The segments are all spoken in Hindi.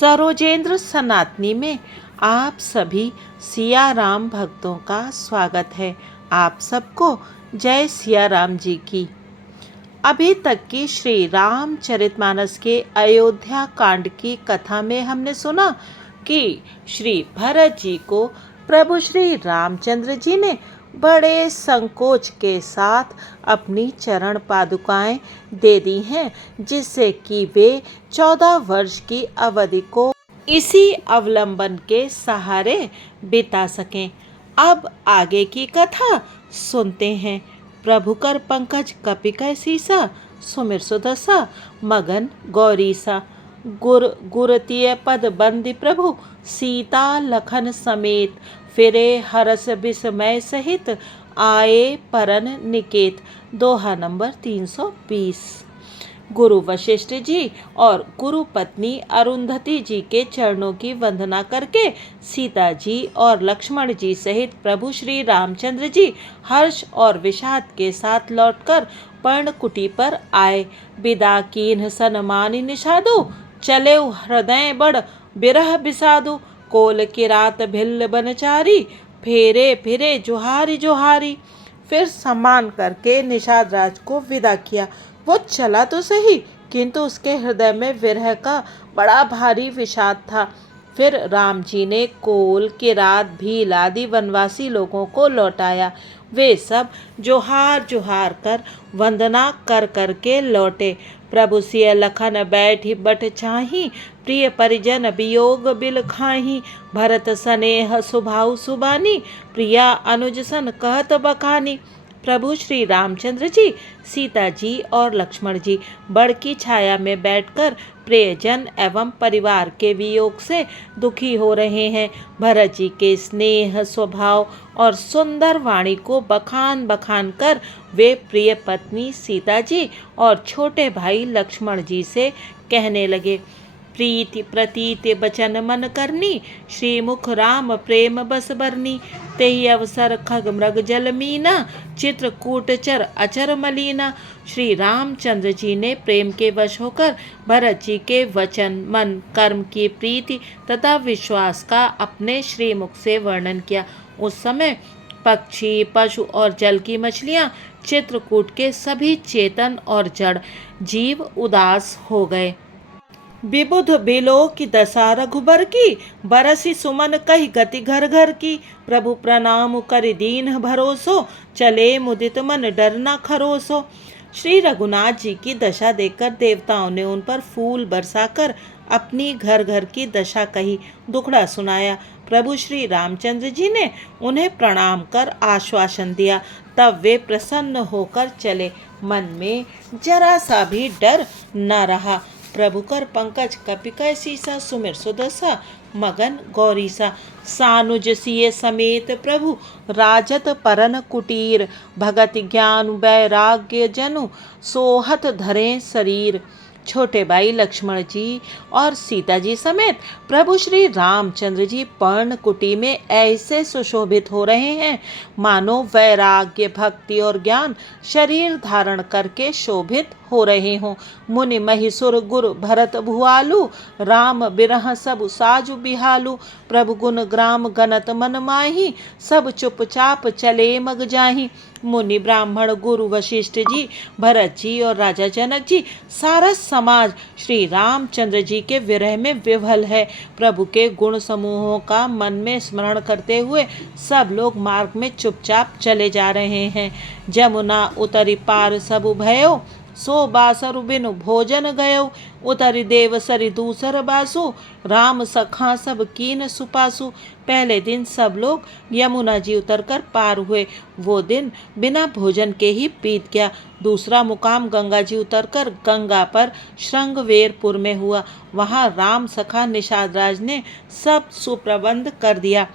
सरोजेंद्र सनातनी में आप सभी सिया राम भक्तों का स्वागत है। आप सबको जय सिया राम जी की। अभी तक की श्री रामचरितमानस के अयोध्या कांड की कथा में हमने सुना कि श्री भरत जी को प्रभु श्री रामचंद्र जी ने बड़े संकोच के साथ अपनी चरण पादुकाएं दे दी हैं, जिससे कि वे 14 वर्ष की अवधि को इसी अवलंबन के सहारे बिता सकें। अब आगे की कथा सुनते हैं। प्रभु कर पंकज कपिकै सीसा, सुमिर सुदसा मगन गौरीसा। गुर गुरतीय पद बंदी प्रभु, सीता लखन समेत। फिरे हरस विस्मय सहित, आए परन निकेत। दोहा नंबर 320। गुरु वशिष्ठ जी और गुरु पत्नी अरुंधति जी के चरणों की वंदना करके सीता जी और लक्ष्मण जी सहित प्रभु श्री रामचंद्र जी हर्ष और विषाद के साथ लौटकर पर्णकुटी पर आए। विदा कीन्ह सनमानि निषादु, चले हृदय बड़ बिरह बिसादु। कोल किरात भिल्ल बनचारी, फेरे फिरे जुहारी जुहारी। फिर सम्मान करके निषाद राज को विदा किया। वो चला तो सही, किंतु उसके हृदय में विरह का बड़ा भारी विषाद था। फिर राम जी ने कोल किरात भील आदि वनवासी लोगों को लौटाया। वे सब जोहार जोहार कर वंदना कर कर के लौटे। प्रभु सिय लखन बैठी बट चाही, प्रिय परिजन वियोग बिल खाही। भरत सनेह सुभाउ सुबानी, प्रिया अनुज सन कहत बखानी। प्रभु श्री रामचंद्र जी, सीता जी और लक्ष्मण जी बड़ की छाया में बैठकर प्रियजन एवं परिवार के वियोग से दुखी हो रहे हैं। भरत जी के स्नेह स्वभाव और सुंदर वाणी को बखान बखान कर वे प्रिय पत्नी सीता जी और छोटे भाई लक्ष्मण जी से कहने लगे। प्रीति प्रतीति बचन मन करनी, श्रीमुख राम प्रेम बस बरनी। तेहि अवसर खग मृग जल मीना, चित्रकूट चर अचर मलीना। श्री रामचंद्र जी ने प्रेम के वश होकर भरत जी के वचन मन कर्म की प्रीति तथा विश्वास का अपने श्रीमुख से वर्णन किया। उस समय पक्षी पशु और जल की मछलियां, चित्रकूट के सभी चेतन और जड़ जीव उदास हो गए। विबुध बिलो की दशा रघुबर की, बरसी सुमन कही गति घर घर की। प्रभु प्रणाम कर दीन भरोसो, चले मुदित मन डर न खरोसो। श्री रघुनाथ जी की दशा देखकर देवताओं ने उन पर फूल बरसाकर अपनी घर घर की दशा कही, दुखड़ा सुनाया। प्रभु श्री रामचंद्र जी ने उन्हें प्रणाम कर आश्वासन दिया। तब वे प्रसन्न होकर चले। मन में जरा सा भी डर न रहा। प्रभु कर पंकज कपिकै सीसा, सुमिर सुदसा मगन गौरीसा। सानुज सिय समेत प्रभु, राजत परन कुटीर। भगत ज्ञान वैराग्य जनु, सोहत धरे शरीर। छोटे भाई लक्ष्मण जी और सीता जी समेत प्रभु श्री रामचंद्र जी पर्णकुटी में ऐसे सुशोभित हो रहे हैं मानो वैराग्य भक्ति और ज्ञान शरीर धारण करके शोभित हो रहे हों। मुनि महिसुर गुरु भरत भुआलु, राम बिरह सब साजु बिहालु। प्रभु गुण ग्राम गनत मन माही, सब चुपचाप चले मग जाही। मुनि ब्राह्मण गुरु वशिष्ठ जी, भरत जी और राजा जनक जी, सारा समाज श्री रामचंद्र जी के विरह में विह्वल है। प्रभु के गुण समूहों का मन में स्मरण करते हुए सब लोग मार्ग में चुपचाप चले जा रहे हैं। जमुना उतरी पार सब भयो, सो बासरु बिनु भोजन गयो। उतरि देव सरि दूसर बासु, राम सखा सब कीन सुपासु। पहले दिन सब लोग यमुना जी उतरकर पार हुए। वो दिन बिना भोजन के ही बीत गया। दूसरा मुकाम गंगा जी उतरकर गंगा पर श्रृंगवेरपुर में हुआ। वहाँ राम सखा निषाद राज ने सब सुप्रबंध कर दिया।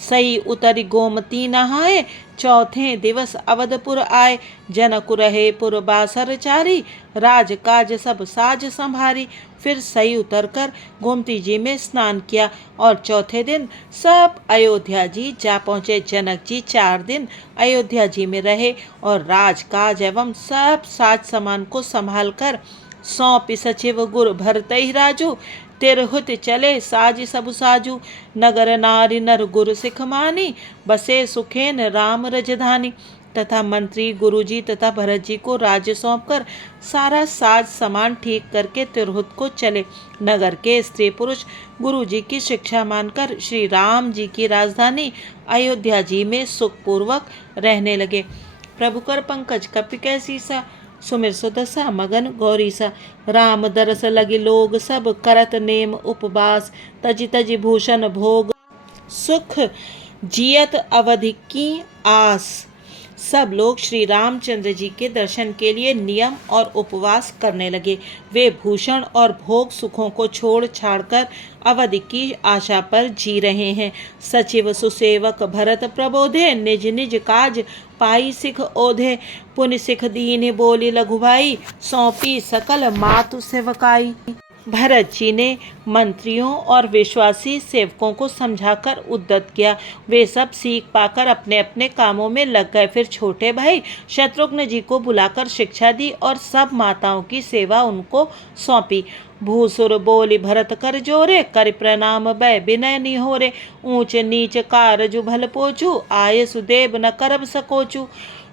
सई उतरी गोमती नहाए, चौथे दिवस अवधपुर आए। जनक रहे पुर बासर चारी, राजकाज सब साज संभारी। फिर सई उतरकर गोमती जी में स्नान किया और चौथे दिन सब अयोध्या जी जा पहुँचे। जनक जी 4 दिन अयोध्या जी में रहे और राजकाज एवं सब साज सामान को संभाल कर सौंपी सचिव गुरु भरतहि राजू। तिरहुत चले साज सब साजू, नगर नारी नर गुर सिख मानी, बसे सुखेन राम रजधानी। तथा मंत्री गुरुजी तथा भरत जी को राज्य सौंपकर सारा साज सामान ठीक करके तिरहुत को चले। नगर के स्त्री पुरुष गुरुजी की शिक्षा मानकर श्री राम जी की राजधानी अयोध्या जी में सुखपूर्वक रहने लगे। प्रभु कर पंकज कपि कैसीसा, सुमिर सुदसा मगन गौरीसा। राम दरस लगी लोग सब, करत नेम उपवास, तजि तजि भूषण भोग, सुख जियत अवधि की आस। सब लोग श्री रामचंद्र जी के दर्शन के लिए नियम और उपवास करने लगे। वे भूषण और भोग सुखों को छोड़ छाड़कर अवधि की आशा पर जी रहे हैं। सचिव सुसेवक भरत प्रबोधे, निज निज काज पाई सिख ओधे। पुनि सिख दीन बोली लघु भाई, सौंपी सकल मातु सेवकाई। भरत जी ने मंत्रियों और विश्वासी सेवकों को समझाकर उद्यत किया। वे सब सीख पाकर अपने अपने कामों में लग गए। फिर छोटे भाई शत्रुघ्न जी को बुलाकर शिक्षा दी और सब माताओं की सेवा उनको सौंपी। भूसुर बोली भरत कर जोरे, कर प्रणाम बै विनय निहोरे। ऊंच नीच कारज भल पोचू, आय सुदेव न करब सकोचू।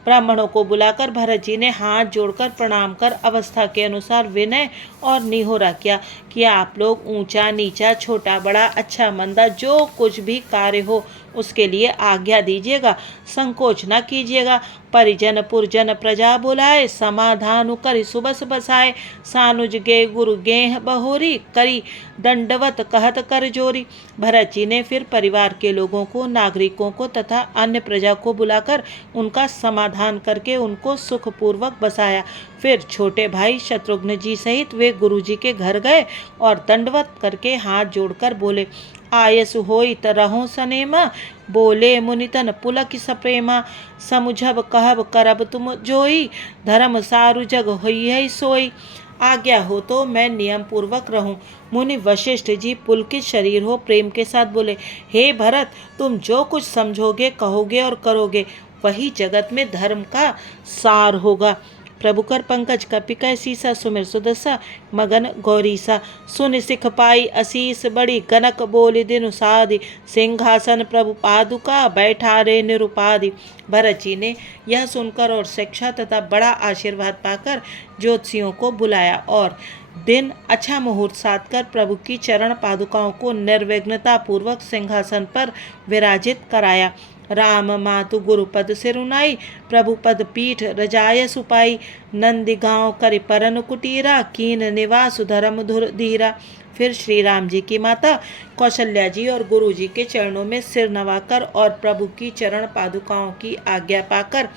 ब्राह्मणों को बुलाकर भरत जी ने हाथ जोड़कर प्रणाम कर अवस्था के अनुसार विनय और निहोरा किया कि आप लोग ऊंचा नीचा छोटा बड़ा अच्छा मंदा जो कुछ भी कार्य हो उसके लिए आज्ञा दीजिएगा, संकोच न कीजिएगा। परिजन पुरजन प्रजा बुलाए, समाधान करि सुबस बसाए। सानुज गे गुरु गेह बहोरी, करी दंडवत कहत कर जोरी। भरत जी ने फिर परिवार के लोगों को, नागरिकों को तथा अन्य प्रजा को बुलाकर उनका समाधान करके उनको सुखपूर्वक बसाया। फिर छोटे भाई शत्रुघ्न जी सहित वे गुरु जी के घर गए और दंडवत करके हाथ जोड़कर बोले, आयस होई तरहों सनेमा, बोले मुनितन पुलक सप्रेमा। समुझब कहब करब तुम जोई, धर्म सारु जग होई है सोई। आज्ञा हो तो मैं नियम पूर्वक रहूं। मुनि वशिष्ठ जी पुलकित शरीर हो प्रेम के साथ बोले, हे भरत, तुम जो कुछ समझोगे कहोगे और करोगे वही जगत में धर्म का सार होगा। प्रभु कर पंकज कपि कैसीसा, सुमिर सुदसा मगन गौरीसा। सुन सिख पाई असीस बड़ी, गनक बोली दिनु साधि। सिंहासन प्रभु पादुका, बैठा रे निरुपाधि। भरत जी ने यह सुनकर और शिक्षा तथा बड़ा आशीर्वाद पाकर ज्योतिषियों को बुलाया और दिन अच्छा मुहूर्त साध कर प्रभु की चरण पादुकाओं को निर्विघ्नता पूर्वक सिंहासन पर विराजित कराया। राम मातु गुरुपद सिरुनाई, प्रभु पद पीठ रजाय सुपाई। नंदी गांव करि परन कुटीरा, कीन निवास धर्म धुर धीरा। फिर श्री राम जी की माता कौशल्या जी और गुरु जी के चरणों में सिर नवाकर और प्रभु की चरण पादुकाओं की आज्ञा पाकर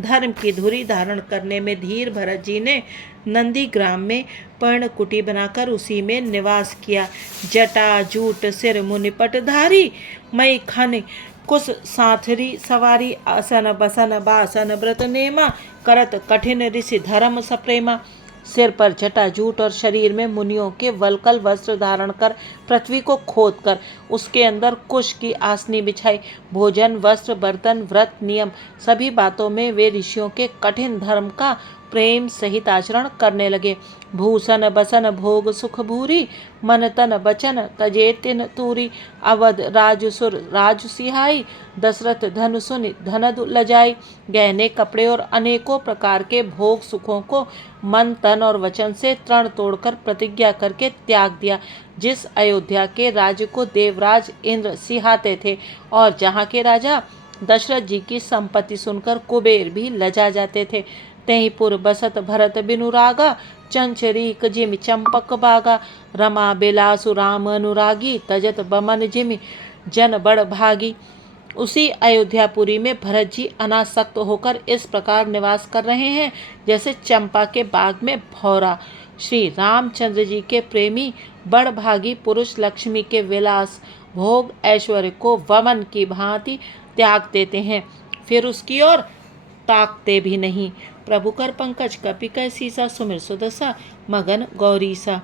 धर्म की धुरी धारण करने में धीर भरत जी ने नंदी ग्राम में पर्ण कुटी बनाकर उसी में निवास किया। जटा जूट सिर मुनिपट धारी, मई खन कुश साथरी सवारी। आसन बसन बासन व्रत नेमा, करत कठिन ऋषि धर्म सप्रेमा। सिर पर जटा जूट और शरीर में मुनियों के वलकल वस्त्र धारण कर पृथ्वी को खोद कर उसके अंदर कुश की आसनी बिछाई। भोजन वस्त्र बर्तन व्रत नियम सभी बातों में वे ऋषियों के कठिन धर्म का प्रेम सहित आचरण करने लगे। भूषण बसन भोग सुख भूरी, मन तन बचन तजे तिन तूरी। अवध राजसुर राज सिहाई, दशरथ धन सुनि धनदु लजाई। गहने कपड़े और अनेकों प्रकार के भोग सुखों को मन तन और वचन से तृण तोड़कर प्रतिज्ञा करके त्याग दिया। जिस अयोध्या के राज्य को देवराज इंद्र सिहाते थे और जहाँ के राजा दशरथ जी की संपत्ति सुनकर कुबेर भी लजा जाते थे, तहिपुर बसत भरत बिनु रागा। चंचरीक जिमि चंपक बागा, रमा बिलासु राम अनुरागी। तजत बमन जिमि जन बड़ भागी। उसी अयोध्यापुरी में भरत जी अनासक्त होकर इस प्रकार निवास कर रहे हैं जैसे चंपा के बाग में भौरा। श्री रामचंद्र जी के प्रेमी बड़भागी पुरुष लक्ष्मी के विलास भोग ऐश्वर्य को वमन की भांति त्याग देते हैं, फिर उसकी ओर ताकते भी नहीं। प्रभु कर पंकज कपि कैसीसा, सुमिर सुदसा मगन गौरीसा।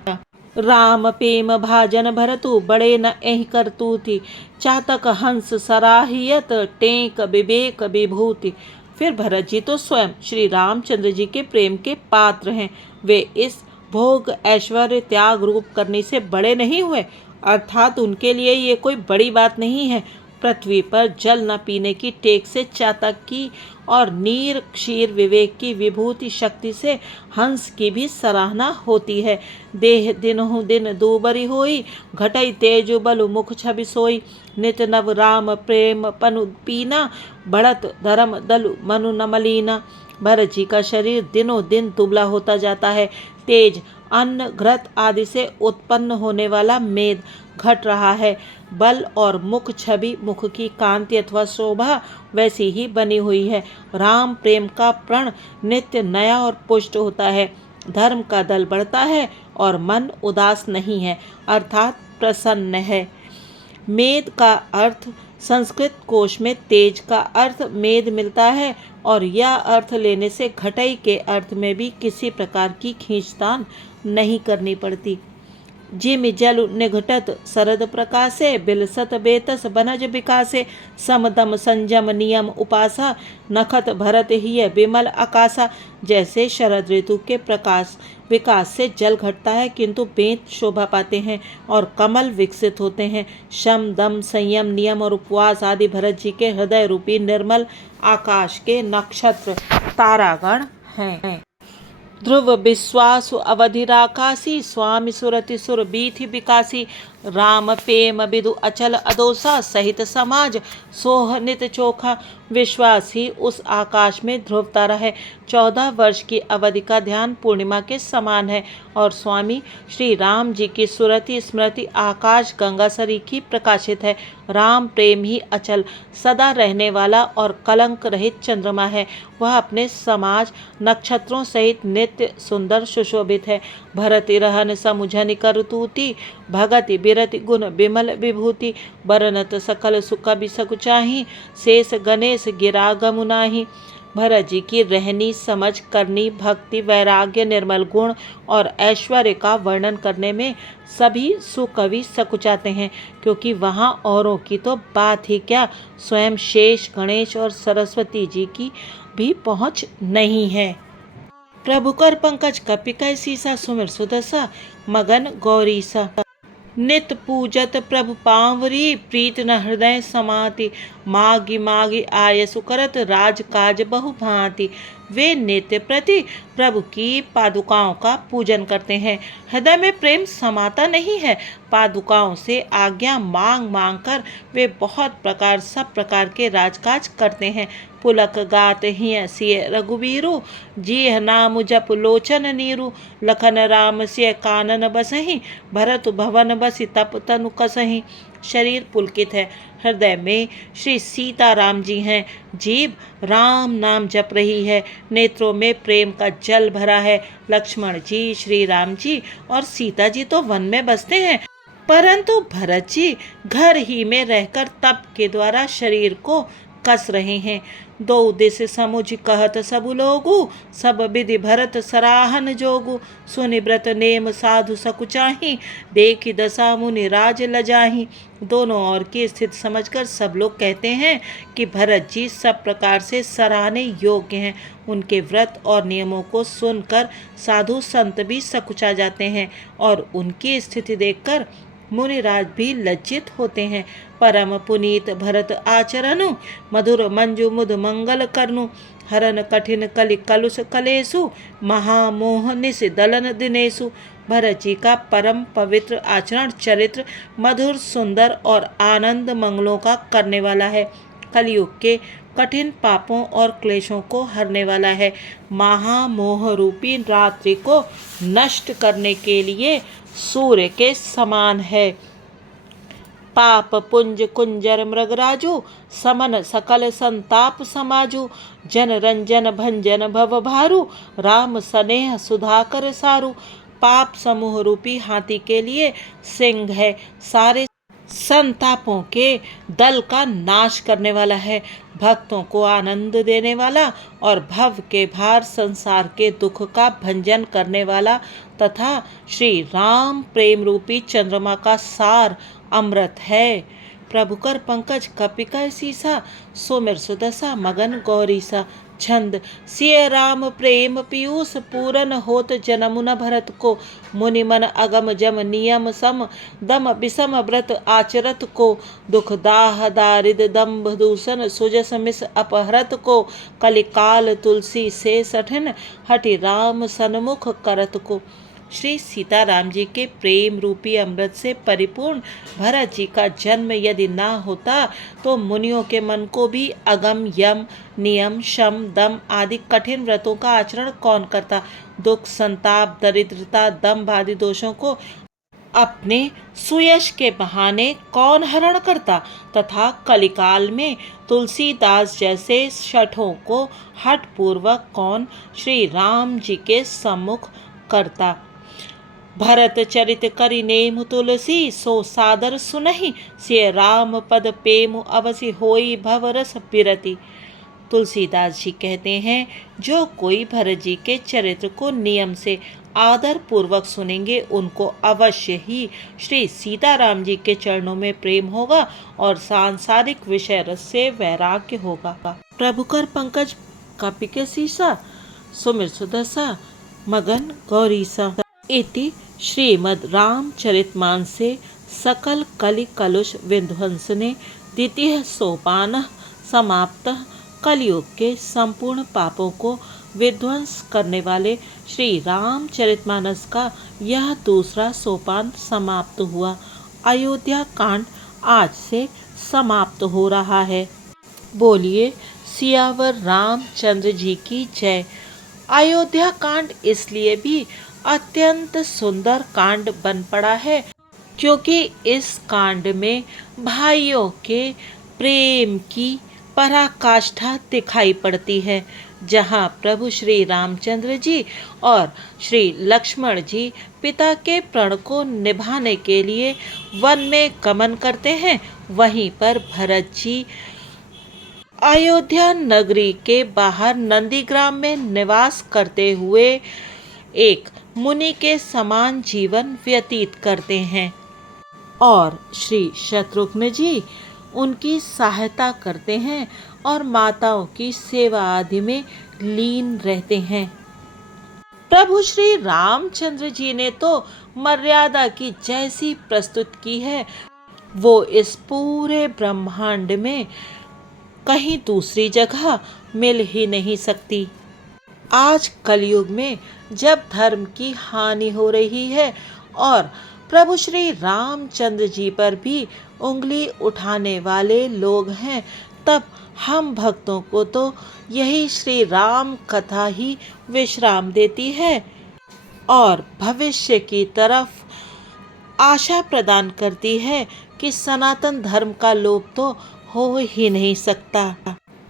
राम प्रेम भाजन भरतु, बड़े न एहि करतूति। चातक हंस सराहियत, टेक विवेक विभूति। फिर भरत जी तो स्वयं श्री रामचंद्र जी के प्रेम के पात्र हैं। वे इस भोग ऐश्वर्य त्याग रूप करने से बड़े नहीं हुए, अर्थात उनके लिए ये कोई बड़ी बात नहीं है। पृथ्वी पर जल न पीने की टेक से चातक की और नीर क्षीर विवेक की विभूति शक्ति से हंस की भी सराहना होती है। देह दिनहु दिन दूबरी होई, घटई तेजु बलु मुख छवि सोई। नित नव राम प्रेम पनु पीना, बढ़त धर्म दलु मनु न मलीना। भरत जी का शरीर दिनों दिन दुबला होता जाता है। तेज अन्न घृत आदि से उत्पन्न होने वाला मेद घट रहा है। बल और मुख छवि, मुख की कांति अथवा शोभा वैसी ही बनी हुई है। राम प्रेम का प्रण नित्य नया और पुष्ट होता है। धर्म का दल बढ़ता है और मन उदास नहीं है, अर्थात प्रसन्न है। मेद का अर्थ संस्कृत कोश में तेज का अर्थ मेद मिलता है और यह अर्थ लेने से घटई के अर्थ में भी किसी प्रकार की खींचतान नहीं करनी पड़ती। जिमि जल निघटत शरद प्रकाशे, बिलसत बेतस बनज विकासे। समदम संयम नियम उपासा, नखत भरत ही विमल आकाशा। जैसे शरद ऋतु के प्रकाश विकास से जल घटता है किंतु बेंत शोभा पाते हैं और कमल विकसित होते हैं। शम दम संयम नियम और उपवास आदि भरत जी के हृदय रूपी निर्मल आकाश के नक्षत्र तारागण हैं। ध्रुव विश्वासु अवधिराकाशी, स्वामी सुरति सुर बीथि विकासी। राम प्रेम विदु अचल अदोसा, सहित समाज सोह नित चोखा। विश्वास ही उस आकाश में ध्रुव तारा है। 14 वर्ष की अवधि का ध्यान पूर्णिमा के समान है और स्वामी श्री राम जी की सुरति स्मृति आकाश गंगा सरीखी प्रकाशित है। राम प्रेम ही अचल सदा रहने वाला और कलंक रहित चंद्रमा है। वह अपने समाज नक्षत्रों सहित नित्य सुंदर सुशोभित है। भरति रहन समुझनि करतूति, भगति बिरति गुण बिमल विभूति। बरनत सकल सुख बिसकु चाही, शेष गणेश गिरा गमु नाही। भरत जी की रहनी समझ करनी भक्ति वैराग्य निर्मल गुण और ऐश्वर्य का वर्णन करने में सभी सुकवि सकुचाते हैं, क्योंकि वहाँ औरों की तो बात ही क्या, स्वयं शेष गणेश और सरस्वती जी की भी पहुँच नहीं है। प्रभु कर पंकज कपिकै सीसा, सुमिर सुदसा मगन गौरीसा। नित पूजत प्रभु पावरी, प्रीत न हृदय समाति। मागी मागी आयसु करत, राज काज बहु भांति। वे नित्य प्रति प्रभु की पादुकाओं का पूजन करते हैं। हृदय में प्रेम समाता नहीं है। पादुकाओं से आज्ञा मांग मांग कर वे बहुत सब प्रकार के राजकाज करते हैं। पुलक गात हिय सिय रघुबीरु, जी नाम जप लोचन नीरु। लखन राम सिय कानन बसहि, भरत भवन बसि तप तनु कसहि। शरीर पुलकित है, हृदय में श्री सीताराम जी हैं। जीभ राम नाम जप रही है, नेत्रों में प्रेम का जल भरा है। लक्ष्मण जी, श्री राम जी और सीता जी तो वन में बसते हैं, परंतु भरत जी घर ही में रहकर तप के द्वारा शरीर को कस रहे हैं। दो दिस समुझ कहत सबु लोगु, सब विधि भरत सराहन जोगु। सुनिव्रत नेम साधु सकुचाही, देखी दशा मुनि राज लजाही। दोनों ओर की स्थिति समझकर सब लोग कहते हैं कि भरत जी सब प्रकार से सराहने योग्य हैं। उनके व्रत और नियमों को सुनकर साधु संत भी सकुचा जाते हैं और उनकी स्थिति देखकर मुनिराज भी लज्जित होते हैं। परम पुनीत भरत आचरणु, मधुर मंजु मुद मंगल करनु। हरन कठिन कलि कलुष कलेसु, महामोह निस दलन दिनेसु। भरत जी का परम पवित्र आचरण चरित्र मधुर सुंदर और आनंद मंगलों का करने वाला है। कलयुग के कठिन पापों और क्लेशों को हरने वाला है। महामोह रूपी रात्रि को नष्ट करने के लिए सूर्य के समान है। पाप पुंज कुंजर मृगराजु, समन सकल संताप समाजु। जन रंजन भंजन भव भारू, राम स्नेह सुधाकर सारू। पाप समूह रूपी हाथी के लिए सिंह है, सारे संतापों के दल का नाश करने वाला है। भक्तों को आनंद देने वाला और भव के भार संसार के दुख का भंजन करने वाला तथा श्री राम प्रेम रूपी चंद्रमा का सार अमृत है। प्रभु कर पंकज कपिकै सीसा, सुमिर सुदशा मगन गौरीसा। छंद। सिय राम प्रेम पीयूष पूरन होत जनमुन भरत को, मुनि मन अगम जम नियम सम दम विषम व्रत आचरत को, दुख दाह दारिद दम्भ दूषण सुजस मिस अपहरत को, कलिकाल तुलसी से सठिन हटि राम सन्मुख करत को। श्री सीताराम जी के प्रेम रूपी अमृत से परिपूर्ण भरत जी का जन्म यदि ना होता तो मुनियों के मन को भी अगम यम नियम शम दम आदि कठिन व्रतों का आचरण कौन करता। दुख संताप दरिद्रता दम्भ आदि दोषों को अपने सुयश के बहाने कौन हरण करता, तथा कलिकाल में तुलसीदास जैसे शठों को हठ पूर्वक कौन श्री राम जी के सम्मुख करता। भरत चरित करि नेमु तुलसी, सो सादर सुनहि सिय राम पद पेमु अवसि होई भवरस बिरति। तुलसीदास जी कहते हैं, जो कोई भरत जी के चरित्र को नियम से आदर पूर्वक सुनेंगे उनको अवश्य ही श्री सीताराम जी के चरणों में प्रेम होगा और सांसारिक विषय रस से वैराग्य होगा। प्रभु कर पंकज कपिके सीसा सुमिर सुदसा मगन गौरीसा। इति श्रीमद् रामचरितमानसे सकल कलि कलुष विध्वंसने द्वितीय सोपान समाप्त। कलयुग के संपूर्ण पापों को विध्वंस करने वाले श्री रामचरितमानस का यह दूसरा सोपान समाप्त हुआ। अयोध्या कांड आज से समाप्त हो रहा है। बोलिए सियावर रामचंद्र जी की जय। अयोध्या कांड इसलिए भी अत्यंत सुंदर कांड बन पड़ा है क्योंकि इस कांड में भाइयों के प्रेम की पराकाष्ठा दिखाई पड़ती है। जहाँ प्रभु श्री रामचंद्र जी और श्री लक्ष्मण जी पिता के प्रण को निभाने के लिए वन में गमन करते हैं, वहीं पर भरत जी अयोध्या नगरी के बाहर नंदीग्राम में निवास करते हुए एक मुनि के समान जीवन व्यतीत करते हैं और श्री शत्रुघ्न जी उनकी सहायता करते हैं और माताओं की सेवा आदि में लीन रहते हैं। प्रभु श्री रामचंद्र जी ने तो मर्यादा की जैसी प्रस्तुत की है वो इस पूरे ब्रह्मांड में कहीं दूसरी जगह मिल ही नहीं सकती। आज कलयुग में जब धर्म की हानि हो रही है और प्रभु श्री रामचंद्र जी पर भी उंगली उठाने वाले लोग हैं, तब हम भक्तों को तो यही श्री राम कथा ही विश्राम देती है और भविष्य की तरफ आशा प्रदान करती है कि सनातन धर्म का लोप तो हो ही नहीं सकता।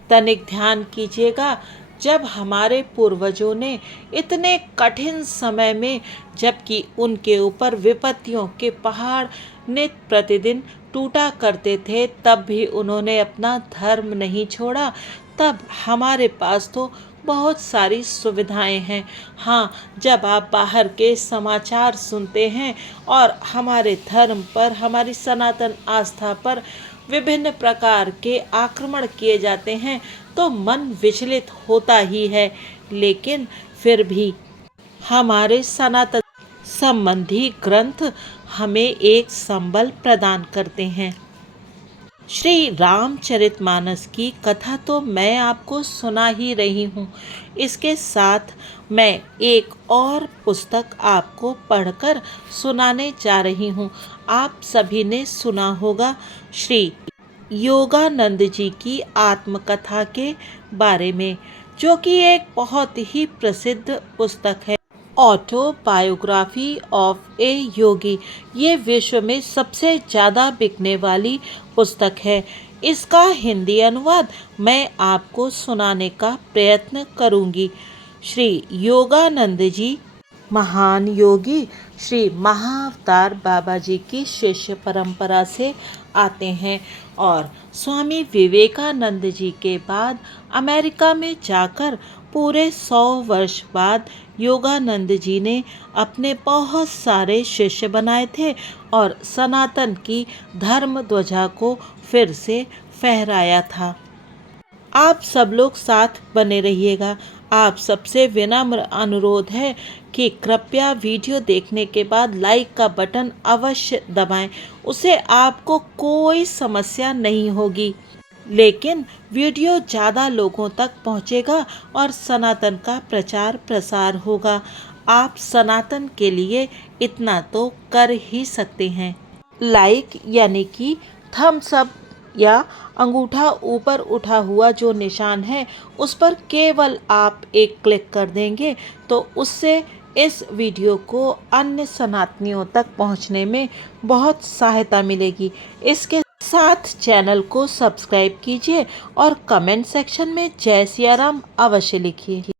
तनिक ध्यान कीजिएगा, जब हमारे पूर्वजों ने इतने कठिन समय में, जबकि उनके ऊपर विपत्तियों के पहाड़ नित प्रतिदिन टूटा करते थे, तब भी उन्होंने अपना धर्म नहीं छोड़ा। तब हमारे पास तो बहुत सारी सुविधाएं हैं। हाँ, जब आप बाहर के समाचार सुनते हैं और हमारे धर्म पर, हमारी सनातन आस्था पर विभिन्न प्रकार के आक्रमण किए जाते हैं तो मन विचलित होता ही है, लेकिन फिर भी हमारे सनातन संबंधी ग्रंथ हमें एक संबल प्रदान करते हैं। श्री रामचरितमानस की कथा तो मैं आपको सुना ही रही हूँ। इसके साथ मैं एक और पुस्तक आपको पढ़कर सुनाने जा रही हूँ। आप सभी ने सुना होगा श्री योगानंद जी की आत्मकथा के बारे में, जो कि एक बहुत ही प्रसिद्ध पुस्तक है, ऑटोबायोग्राफी ऑफ ए योगी। ये विश्व में सबसे ज़्यादा बिकने वाली पुस्तक है। इसका हिंदी अनुवाद मैं आपको सुनाने का प्रयत्न करूंगी। श्री योगानंद जी महान योगी श्री महाअवतार बाबा जी की शिष्य परंपरा से आते हैं और स्वामी विवेकानंद जी के बाद अमेरिका में जाकर पूरे 100 वर्ष बाद योगानंद जी ने अपने बहुत सारे शिष्य बनाए थे और सनातन की धर्म ध्वजा को फिर से फहराया था। आप सब लोग साथ बने रहिएगा। आप सबसे विनम्र अनुरोध है कि कृपया वीडियो देखने के बाद लाइक का बटन अवश्य दबाएं। उससे आपको कोई समस्या नहीं होगी, लेकिन वीडियो ज़्यादा लोगों तक पहुंचेगा और सनातन का प्रचार प्रसार होगा। आप सनातन के लिए इतना तो कर ही सकते हैं। लाइक यानी कि थम्स अप या अंगूठा ऊपर उठा हुआ जो निशान है, उस पर केवल आप एक क्लिक कर देंगे तो उससे इस वीडियो को अन्य सनातनियों तक पहुंचने में बहुत सहायता मिलेगी। इसके साथ चैनल को सब्सक्राइब कीजिए और कमेंट सेक्शन में जय सिया राम अवश्य लिखिए।